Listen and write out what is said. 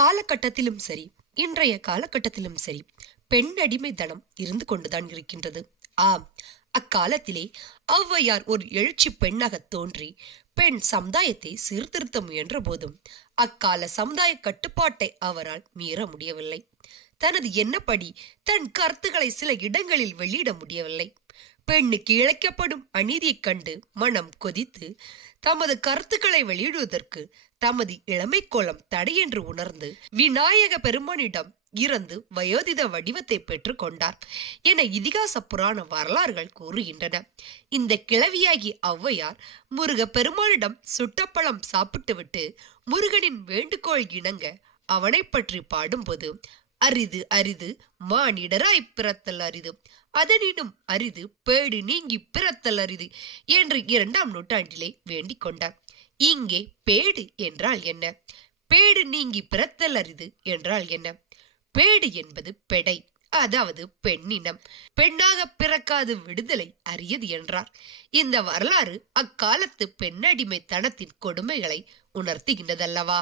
காலகட்டத்திலும் சரி இன்றைய காலகட்டத்திலும் சரி பெண் தனம் இருந்து கொண்டுதான் இருக்கின்றது. ஆம் அக்காலத்திலே ஔவையார் ஒரு எழுச்சி பெண்ணாக தோன்றி பெண் சமுதாயத்தை சீர்திருத்த முயன்ற போதும் அக்கால சமுதாய கட்டுப்பாட்டை அவரால் மீற முடியவில்லை. தனது என்னப்படி தன் கருத்துக்களை சில இடங்களில் வெளியிட முடியவில்லை. பெண்ணுக்கு இழைக்கப்படும் அநீதியைக் கண்டு மனம் கொதித்து தமது கருத்துக்களை வெளியிடுவதற்கு தமது இளமை கோலம் தடையென்று உணர்ந்து விநாயக பெருமானிடம் இறந்து வயோதித வடிவத்தை பெற்றுக் கொண்டார் என இதிகாச புராண வரலாறுகள் கூறுகின்றன. இந்த கிளவியாகி ஔவையார் முருக பெருமானிடம் சுட்டப்பழம் சாப்பிட்டுவிட்டு முருகனின் வேண்டுகோள் இணங்க அவனை பற்றி பாடும்போது அரிது அரிது மானிடராய் பிறத்தல் அரிது. அதனினும் அரிது பேடு நீங்கி பிறத்தல் அரிது என்று இரண்டாம் நூற்றாண்டிலே வேண்டிக் கொண்டார். இங்கே பேடு என்றால் என்ன? பேடு நீங்கி பிறத்தல் அரிது என்றால் என்ன? பேடு என்பது பெடை அதாவது பெண்ணினம். பெண்ணாக பிறக்காது விடுதலை அரியது என்றார். இந்த வரலாறு அக்காலத்து பெண்ணடிமைத்தனத்தின் கொடுமைகளை உணர்த்துகின்றதல்லவா?